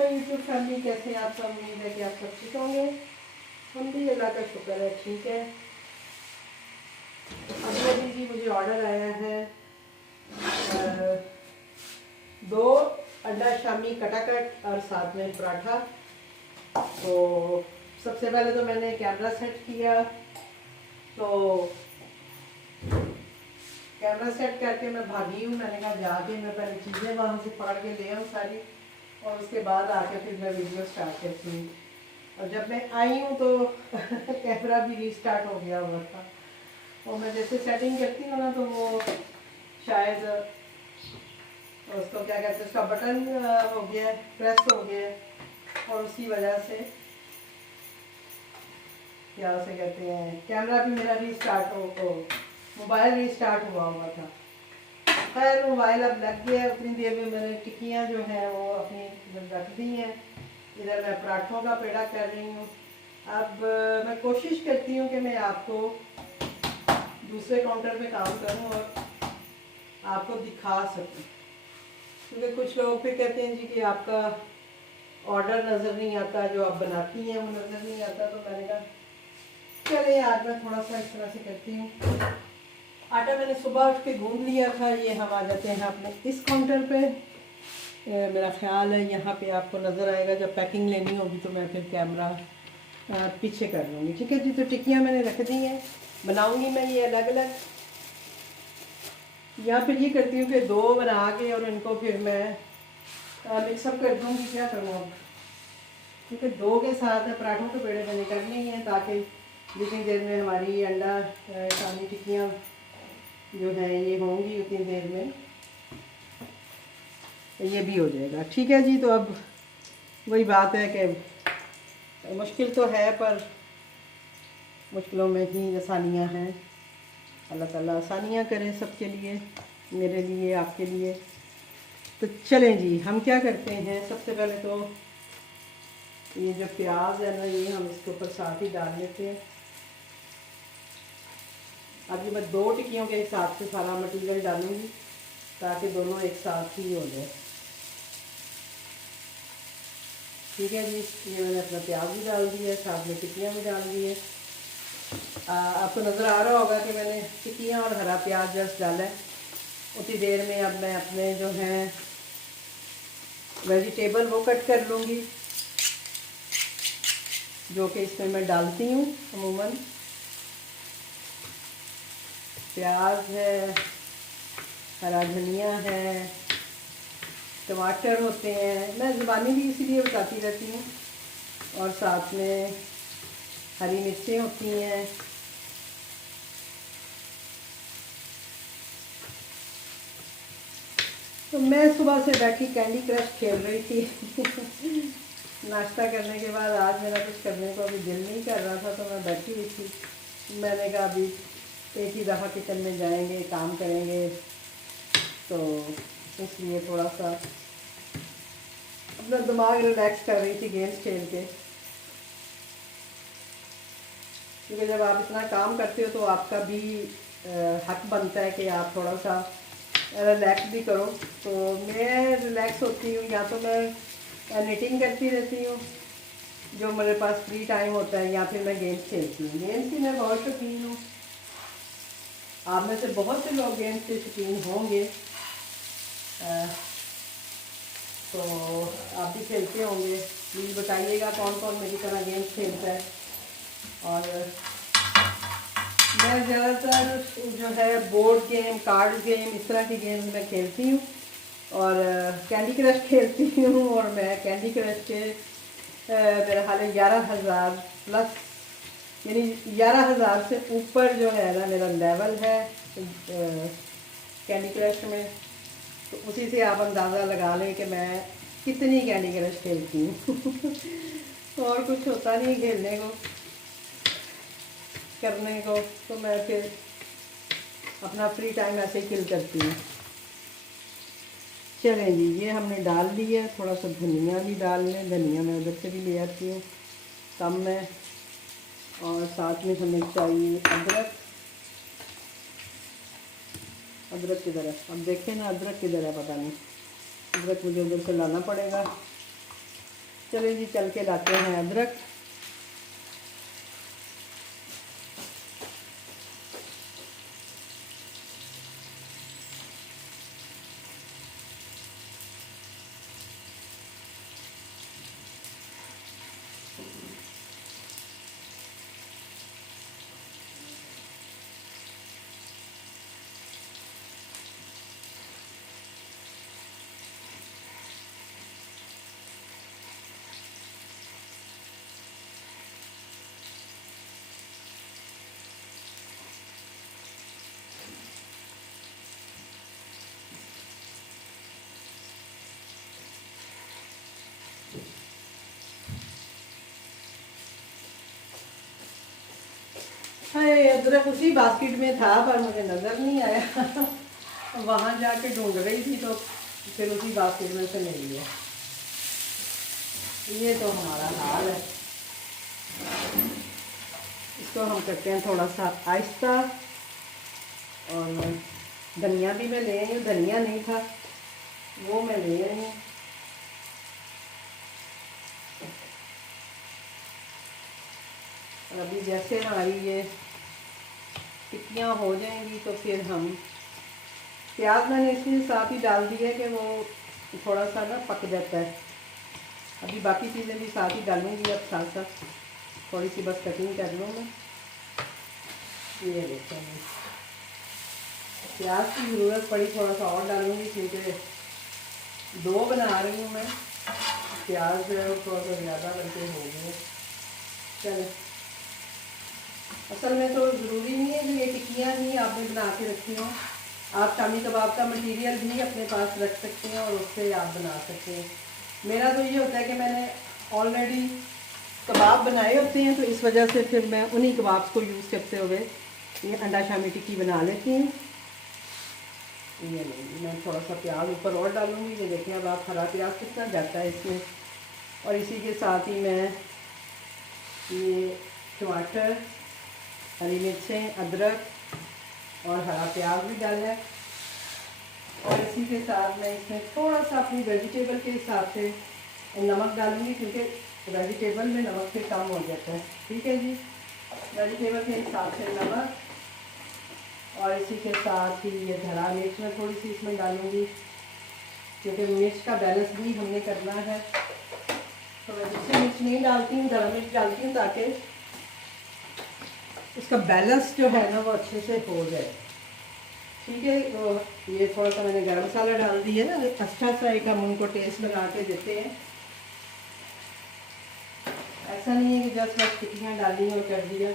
My YouTube family, कैसे आप सब? उम्मीद है कि आप सब ठीक होंगे। हम भी अल्लाह का शुक्र है ठीक है। अभी अभी जी मुझे ऑर्डर आया है 2 अंडा शामी कटाकट और साथ में पराठा। तो सबसे पहले तो मैंने कैमरा सेट किया, तो कैमरा सेट करके मैं भागी हूँ। मैंने कहा जाके मैं पहले चीज़ें वहाँ से पकड़ के ले आऊँ सारी, और उसके बाद आके फिर मैं वीडियो स्टार्ट करती हूँ। और जब मैं आई हूँ तो कैमरा भी रीस्टार्ट हो गया हुआ था। और मैं जैसे सेटिंग करती हूँ ना, तो वो शायद उसको क्या कहते हैं, उसका बटन हो गया, प्रेस हो गया, और उसी वजह से क्या उसे कहते हैं, कैमरा भी मेरा रीस्टार्ट हो, मोबाइल रीस्टार्ट हुआ था। खैर मोबाइल अब लग गया। उतनी देर में मैंने टिक्कियाँ जो हैं वो अपनी रख दी हैं। इधर मैं पराठों का पेड़ा कर रही हूँ। अब मैं कोशिश करती हूँ कि मैं आपको दूसरे काउंटर पे काम करूँ और आपको दिखा सकूँ, क्योंकि कुछ लोग फिर कहते हैं जी कि आपका ऑर्डर नज़र नहीं आता, जो आप बनाती हैं वो नज़र नहीं आता। तो मैंने कहा चले आज मैं थोड़ा सा इस तरह से करती हूँ। आटा मैंने सुबह उठ के गूंद लिया था। ये हम आ जाते हैं अपने इस काउंटर पे। मेरा ख्याल है यहाँ पे आपको नज़र आएगा। जब पैकिंग लेनी होगी तो मैं फिर कैमरा पीछे कर लूँगी। ठीक है जी। तो टिक्कियाँ मैंने रख दी हैं, बनाऊँगी मैं ये अलग अलग। या फिर ये करती हूँ कि 2 बना के और इनको फिर मैं मिक्सअप कर दूँगी। क्या करूँ अब, क्योंकि 2 के साथ पराठों के पेड़े मैंने करने ही हैं, ताकि जितनी देर में हमारी अंडा शामी टिक्कियाँ जो है ये होंगी उतनी देर में ये भी हो जाएगा। ठीक है जी। तो अब वही बात है कि मुश्किल तो है, पर मुश्किलों में ही आसानियाँ हैं। अल्लाह ताला आसानियाँ करें सबके लिए, मेरे लिए, आपके लिए। तो चलें जी, हम क्या करते हैं, सबसे पहले तो ये जो प्याज है ना, ये हम इसके ऊपर साथ ही डाल लेते हैं। अब ये मैं 2 टिक्कियों के हिसाब से सारा मटीरियल डालूँगी, ताकि दोनों एक साथ ही हो जाए। ठीक है जी। ये मैंने अपना प्याज भी डाल दिया, साथ में टिक्कियाँ भी डाल दी है। आपको नज़र आ रहा होगा कि मैंने टिक्कियाँ और हरा प्याज जस्ट डाला है। उतनी देर में अब मैं अपने जो हैं वेजिटेबल वो कट कर लूँगी, जो कि इसमें मैं डालती हूँ अमूमन। प्याज है, हरा धनिया है, टमाटर होते हैं। मैं ज़बानी भी इसीलिए बताती रहती हूँ, और साथ में हरी मिर्चें होती हैं। तो मैं सुबह से बैठी कैंडी क्रश खेल रही थी नाश्ता करने के बाद आज मेरा कुछ करने को अभी दिल नहीं कर रहा था, तो मैं बैठी हुई थी। मैंने कहा अभी एक ही दफ़ा किचन में जाएंगे, काम करेंगे, तो इसलिए थोड़ा सा अपना दिमाग रिलैक्स कर रही थी गेम्स खेल के। क्योंकि जब आप इतना काम करते हो तो आपका भी हक बनता है कि आप थोड़ा सा रिलैक्स भी करो। तो मैं रिलैक्स होती हूँ, या तो मैं निटिंग करती रहती हूँ जो मेरे पास फ्री टाइम होता है, या फिर मैं गेम्स खेलती हूँ। गेम्स की मैं बहुत शौकीन हूँ। आप में से बहुत से लोग गेम्स के शौकीन होंगे, तो आप भी खेलते होंगे। प्लीज़ बताइएगा कौन कौन मेरी तरह गेम्स खेलता है। और मैं ज़्यादातर जो है बोर्ड गेम, कार्ड गेम, इस तरह की गेम्स मैं खेलती हूँ, और कैंडी क्रश खेलती हूँ। और मैं कैंडी क्रश के मेरा हाल है 11,000 प्लस, यानी 11,000 से ऊपर जो है ना मेरा लेवल है कैंडी क्रश में। तो उसी से आप अंदाज़ा लगा लें कि मैं कितनी कैंडी क्रश खेलती हूँ और कुछ होता नहीं खेलने को, करने को। तो मैं फिर अपना फ्री टाइम ऐसे ही किल करती हूँ। चलें जी, ये हमने डाल दिया। थोड़ा सा धनिया भी डाल लें। धनिया मैं उधर से भी ले आती हूँ कम में। और साथ में हमें चाहिए अदरक। अदरक किधर है? अब देखें ना, अदरक किधर है, पता नहीं। अदरक मुझे उधर से लाना पड़ेगा। चलिए जी चल के लाते हैं अदरक। हाय, अदरक उसी बास्केट में था पर मुझे नज़र नहीं आया। वहाँ जाके ढूंढ रही थी तो फिर उसी बास्केट में से मिल गया। ये तो हमारा हाल है। इसको हम करते हैं थोड़ा सा आहिस्ता। और धनिया भी मैं ले आई हूँ, धनिया नहीं था वो मैं ले आई हूँ। अभी जैसे हमारी ये टिक्कियाँ हो जाएंगी तो फिर हम प्याज मैंने इसलिए साथ ही डाल दिया कि वो थोड़ा सा ना पक जाता है। अभी बाकी चीज़ें भी साथ ही डालूंगी, अब साथ साथ थोड़ी सी बस कटिंग कर लूँ मैं। ये देखते हैं, प्याज की ज़रूरत पड़ी थोड़ा सा और डालूंगी क्योंकि दो बना रही हूँ मैं। प्याज जो है वो थोड़ा सा ज़्यादा करके हो गया। चलो, असल में तो ज़रूरी नहीं है कि ये टिक्कियाँ ही आपने बना के रखी हों। आप शामी कबाब का मटेरियल भी अपने पास रख सकते हैं और उससे आप बना सकते हैं। मेरा तो ये होता है कि मैंने ऑलरेडी कबाब बनाए होते हैं तो इस वजह से फिर मैं उन्हीं कबाब्स को यूज़ करते हुए ये अंडा शामी टिक्की बना लेती हूँ। ये नहीं, मैं थोड़ा सा प्याज ऊपर और डालूँगी। ये देखें अब आप हरा प्याज कितना जाता है इसमें। और इसी के साथ ही मैं ये टमाटर, हरी मिर्चें, अदरक और हरा प्याज भी डाला है। और इसी के साथ मैं इसमें थोड़ा सा अपनी वेजिटेबल के हिसाब से नमक डालूंगी क्योंकि वेजिटेबल में नमक से कम हो जाता है। ठीक है जी, वेजिटेबल के हिसाब से नमक। और इसी के साथ ही ये हरा मिर्च मैं थोड़ी सी इसमें डालूंगी क्योंकि मिर्च का बैलेंस भी हमने करना है। तो मैं दूसरी मिर्च नहीं डालती हूँ, हरा मिर्च डालती हूँ ताकि इसका बैलेंस जो है ना वो अच्छे से हो जाए। ठीक है, तो ये थोड़ा सा मैंने गरम मसाला डाल दिया ना, अच्छा सा एक हम उनको टेस्ट लगा के देते हैं। ऐसा नहीं है कि जस्ट बस टिक्कियाँ डाली और कर दिया।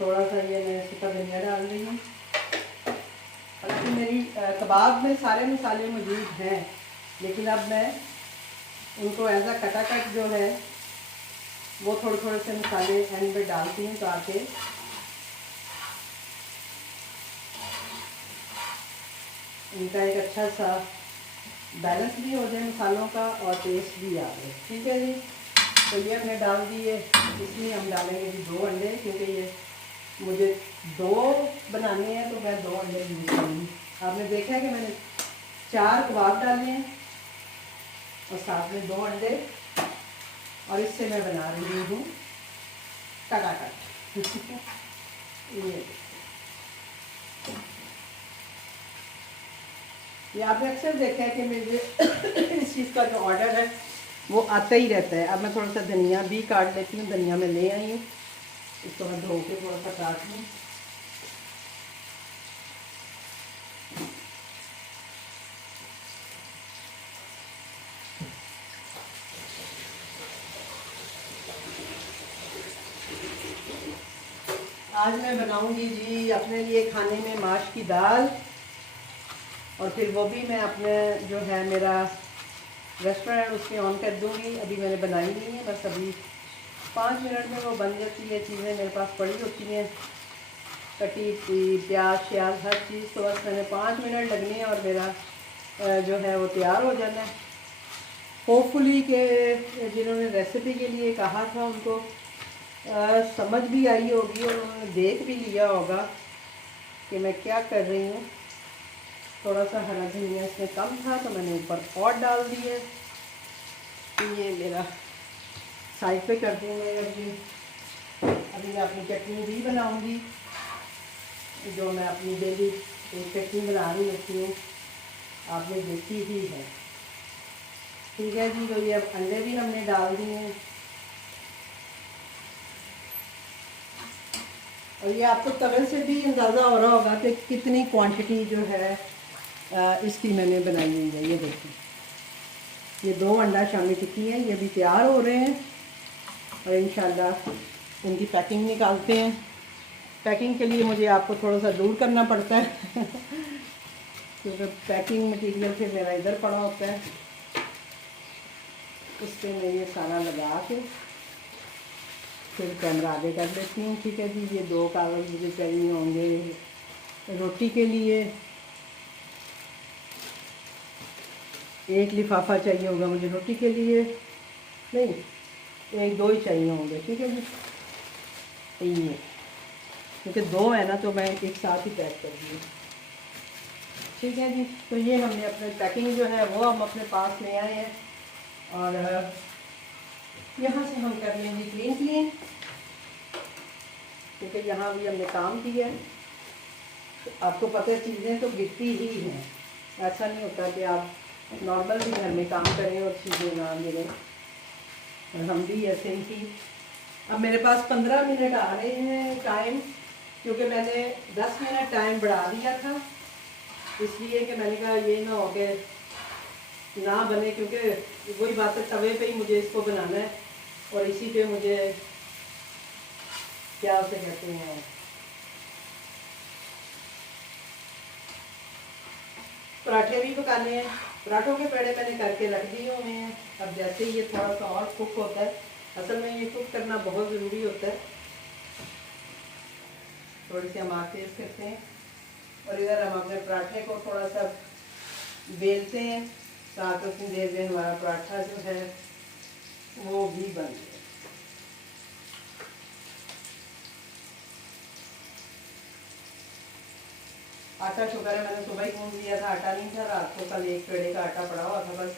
थोड़ा सा ये मैं सूखा धनिया डाल रही हूँ। हालांकि मेरी कबाब में सारे मसाले मौजूद हैं लेकिन अब मैं उनको एज अ कटाकट जो है वो थोड़े थोड़े से मसाले एंड में डालती हूँ ताकि इनका एक अच्छा सा बैलेंस भी हो जाए मसालों का और टेस्ट भी आ जाए। ठीक है जी, तो ये हमने डाल दिए। इसमें हम डालेंगे जी 2 अंडे क्योंकि ये मुझे 2 बनाने हैं तो मैं 2 अंडे यूज़ करूँगी। आपने देखा है कि मैंने 4 कबाब डाले हैं और साथ में 2 अंडे और इससे मैं बना रही हूँ टकाटक। ये आपने अक्सर देखा है कि मेरे इस चीज़ का जो ऑर्डर है वो आता ही रहता है। अब मैं थोड़ा सा धनिया भी काट लेती हूँ। धनिया मैं ले आई हूँ, इसको मैं धो के थोड़ा सा काट लूँ। आज मैं बनाऊंगी जी अपने लिए खाने में माश की दाल और फिर वो भी मैं अपने जो है मेरा रेस्टोरेंट उसमें ऑन कर दूंगी। अभी मैंने बनाई नहीं है, बस अभी 5 मिनट में वो बन जाती है। चीज़ें मेरे पास पड़ी होती हैं, कटी हुई प्याज श्याज हर चीज़, तो बस मैंने 5 मिनट लगने हैं और मेरा जो है वो तैयार हो जाना है। होपफुली के जिन्होंने रेसिपी के लिए कहा था उनको समझ भी आई होगी और उन्होंने देख भी लिया होगा कि मैं क्या कर रही हूँ। थोड़ा सा हरा धनिया इसमें कम था तो मैंने ऊपर और डाल दिया। ये मेरा साइड पे कर देंगे। अभी मैं अपनी चटनी भी बनाऊंगी, जो मैं अपनी डेली एक चटनी बना रही होती हूँ, आपने देखी ही है। ठीक है जी, तो ये अब अंडे भी हमने डाल दिए हैं। और ये आपको तवे से भी अंदाज़ा हो रहा होगा कि कितनी क्वांटिटी जो है इसकी मैंने बनाई हुई है। ये देखिए, ये 2 अंडा शामी टिक्की है, ये भी तैयार हो रहे हैं और इंशाल्लाह इनकी पैकिंग निकालते हैं। पैकिंग के लिए मुझे आपको थोड़ा सा दूर करना पड़ता है क्योंकि पैकिंग मटीरियल फिर मेरा इधर पड़ा होता है, उस पर मैं ये सारा लगा के फिर कैमरा आगे कर लेती हूँ। ठीक है जी, ये 2 कागज़ मुझे चाहिए होंगे रोटी के लिए, 1 लिफाफा चाहिए होगा मुझे रोटी के लिए, नहीं 1-2 ही चाहिए होंगे। ठीक है जी, ये क्योंकि 2 है ना तो मैं एक साथ ही पैक कर दी। ठीक है जी, तो ये हमने अपने पैकिंग जो है वो हम अपने पास ले आए हैं और यहाँ से हम कर लेंगे क्लीन, क्योंकि यहाँ भी हमने काम किया है। तो आपको पता है चीज़ें तो गिरती ही हैं, ऐसा नहीं होता कि आप नॉर्मल भी घर में काम करें और चीज़ें ना गिरें, और हम भी ऐसे ही थी। अब मेरे पास 15 मिनट आ रहे हैं टाइम, क्योंकि मैंने 10 मिनट टाइम बढ़ा दिया था, इसलिए कि मैंने कहा ये ना हो के ना बने, क्योंकि वही बात है तवे पे ही मुझे इसको बनाना है और इसी पे मुझे क्या उसे कहते हैं पराठे भी पकाने हैं। पराठों के पेड़े मैंने करके रख दिए हुए हैं। अब जैसे ये थोड़ा सा और कुक होता है, असल में ये कुक करना बहुत ज़रूरी होता है। थोड़ी सी हम आग तेज़ करते हैं और इधर हम अपने पराठे को थोड़ा सा बेलते हैं ताकि उतनी देर में हमारा पराठा जो है वो भी बन जाए। आटा शुक्र है मैंने सुबह ही गूंद लिया था, आटा नहीं था रात को, कल 1 पेड़े का आटा पड़ा हुआ था बस।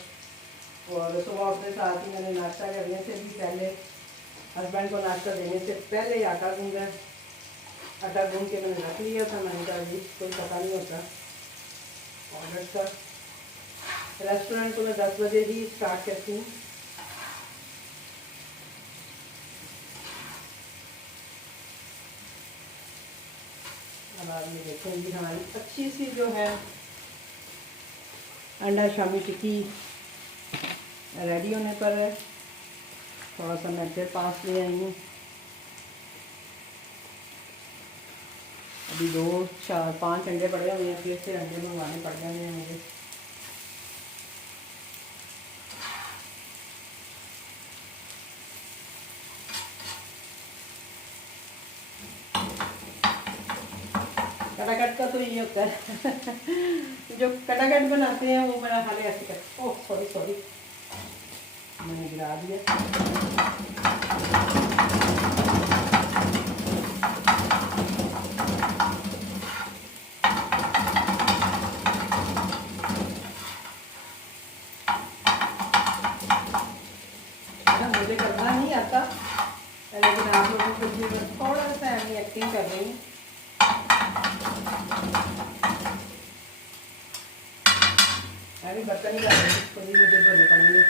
और सुबह उठने साथ ही मैंने नाश्ता करने से भी पहले, हस्बैंड को नाश्ता देने से पहले ही आटा गूंदा, आटा गूंद के मैंने रख लिया था। मैंने कहा जी कोई पता नहीं होता ऑर्डर का। रेस्टोरेंट को मैं 10 बजे ही स्टार्ट करती हूँ। अब आप ये देखेंगी हमारी अच्छी सी जो है अंडा शामी टिक्की रेडी होने पर है। थोड़ा सा मैं फिर पास ले आई हूँ, अभी 2, 4, 5 अंडे पड़े हुए हैं, फिर से अंडे मंगवाने पड़ जाएंगे मुझे। कटाकट का तो ये होता है जो कटाकट बनाते हैं वो मेरा हाल ऐसे कर, ओह सॉरी मैंने गिरा दिया। मुझे करना नहीं आता, लेकिन आप लोगों को भी थोड़ा सा ऐसी एक्टिंग कर रही हूँ। अभी बर्तन ही कर रही हूँ, खुद ही मुझे धोने पड़ेंगे।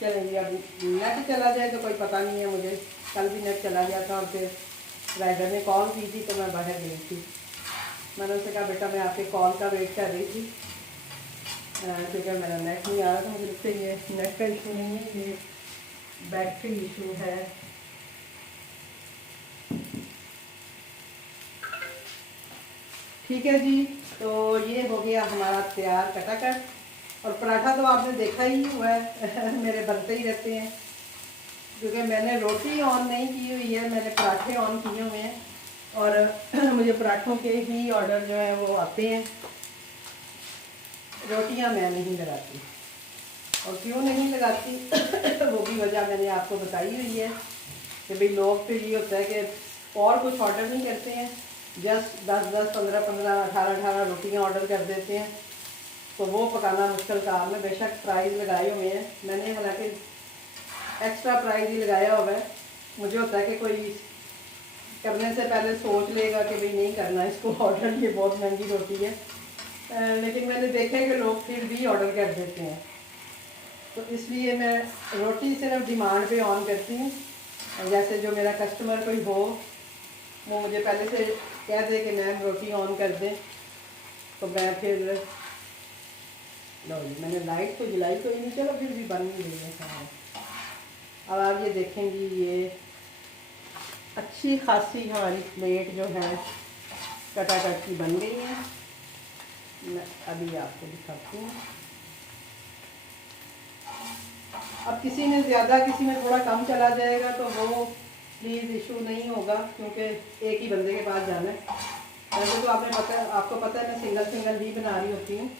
चलेंगे, अब नेट चला जाए तो कोई पता नहीं है मुझे। कल भी नेट चला गया था और फिर राइडर ने कॉल की थी तो मैं बाहर गई थी। मैंने उससे कहा बेटा मैं आपके कॉल का वेट कर रही थी, क्योंकि मेरा नेट नहीं आ रहा था। मुझे लगता है ये नेट का इशू नहीं है, ये बैटरी इशू है। ठीक है जी, तो ये हो गया हमारा तैयार कटाकट। और पराठा तो आपने देखा ही हुआ है मेरे बनते ही रहते हैं, क्योंकि मैंने रोटी ऑन नहीं की हुई है, मैंने पराठे ऑन किए हुए हैं। और मुझे पराठों के ही ऑर्डर जो है वो आते हैं, रोटियां मैं नहीं लगाती। और क्यों नहीं लगाती वो भी वजह मैंने आपको बताई हुई है कि भाई लोग फिर ये होता है कि और कुछ ऑर्डर नहीं करते हैं, जस्ट 10-10, 15-15, 18-18 रोटियां ऑर्डर कर देते हैं, तो वो पकाना मुश्किल काम है। बेशक प्राइस लगाए हुए हैं मैंने, हालांकि एक्स्ट्रा प्राइस ही लगाया हुआ है। मुझे होता है कि कोई करने से पहले सोच लेगा कि भाई नहीं करना इसको ऑर्डर, ये बहुत महंगी रोटी है। लेकिन मैंने देखा है कि लोग फिर भी ऑर्डर कर देते हैं, तो इसलिए मैं रोटी सिर्फ डिमांड पे ऑन करती हूँ। जैसे जो मेरा कस्टमर कोई हो, वो मुझे पहले से कह दे कि मैम रोटी ऑन कर दें, तो मैं फिर लो जी, मैंने लाइट तो जलाई तो नहीं, चलो फिर भी बन ही रही है सारा। अब आप ये देखेंगी, ये अच्छी खासी हमारी प्लेट जो है कटाकट की बन गई है। मैं अभी आपको दिखाती हूँ। अब किसी में ज़्यादा, किसी में थोड़ा कम चला जाएगा तो वो प्लीज़ इशू नहीं होगा, क्योंकि एक ही बंदे के पास जाना है। वैसे तो आपको पता है मैं सिंगल ही बना रही होती हूँ,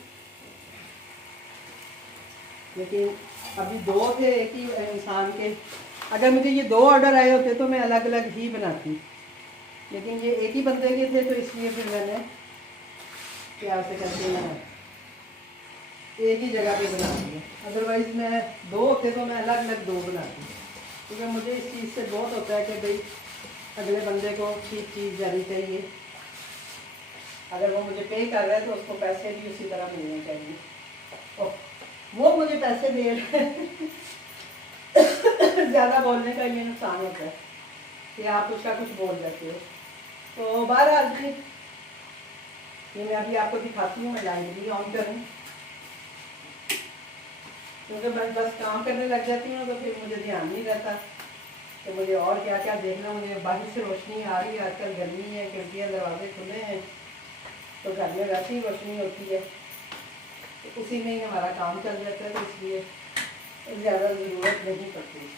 लेकिन अभी 2 थे एक ही इंसान के। अगर मुझे ये 2 ऑर्डर आए होते तो मैं अलग अलग ही बनाती, लेकिन ये एक ही बंदे के थे, तो इसलिए फिर मैंने प्यार से करके मैं एक ही जगह पे बना दिया। अदरवाइज़ मैं 2 होते तो मैं अलग अलग 2 बनाती, क्योंकि मुझे इस चीज़ से बहुत होता है कि भाई अगले बंदे को ठीक चीज़ जानी चाहिए। अगर वो मुझे पे कर रहा है तो उसको पैसे भी उसी तरह मिलने चाहिए। और वो मुझे पैसे दे रहे हैं ज़्यादा बोलने का ये नुकसान होता है कि आप कुछ का कुछ बोल देते हो। तो बहरहाल जी, ये मैं अभी आपको दिखाती हूँ। मैं लाइट भी ऑन करूँ, क्योंकि मैं बस काम करने लग जाती हूँ तो फिर मुझे ध्यान नहीं रहता कि मुझे और क्या क्या देखना। मुझे बाहर से रोशनी आ रही है, आजकल गर्मी है, खिड़कियाँ दरवाजे खुले हैं, तो घर में वैसे ही रोशनी होती है, तो उसी में ही हमारा काम चल जाता है, तो इसलिए ज़्यादा ज़रूरत नहीं पड़ती।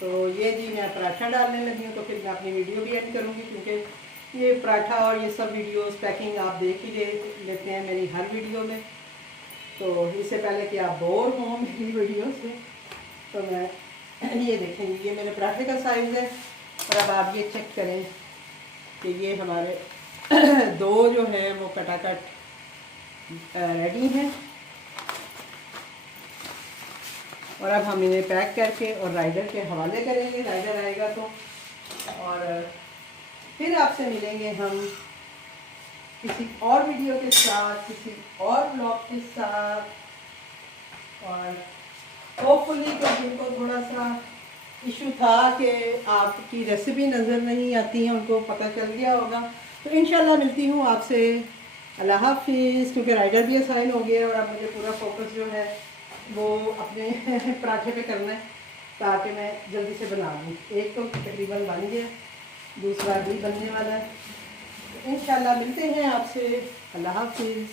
तो ये जी मैं पराठा डालने लगी हूँ, तो फिर मैं अपनी वीडियो भी एड करूँगी, क्योंकि ये पराठा और ये सब वीडियोस पैकिंग आप देख ही लेते हैं मेरी हर वीडियो में। तो इससे पहले कि आप बोर हों मेरी वीडियो से, तो मैं ये देखेंगे, ये मेरे पराठे का साइज़ है। और अब आप ये चेक करें कि ये हमारे 2 जो हैं वो कटाकट रेडी हैं। और अब हम इन्हें पैक करके और राइडर के हवाले करेंगे। राइडर आएगा तो, और फिर आपसे मिलेंगे हम किसी और वीडियो के साथ, किसी और ब्लॉग के साथ। और होपफुली कि जिनको थोड़ा सा इशू था कि आपकी रेसिपी नज़र नहीं आती है, उनको पता चल गया होगा। तो इंशाल्लाह मिलती हूँ आपसे। अल्लाह हाफिज़। क्योंकि राइडर भी असाइन हो गया और अब मुझे पूरा फोकस जो है वो अपने पराठे पे करना है, ताकि मैं जल्दी से बना लूँ। एक तो तकरीबन बन गया, दूसरा भी बनने वाला है। तो इंशाल्लाह मिलते हैं आपसे। अल्लाह हाफिज़।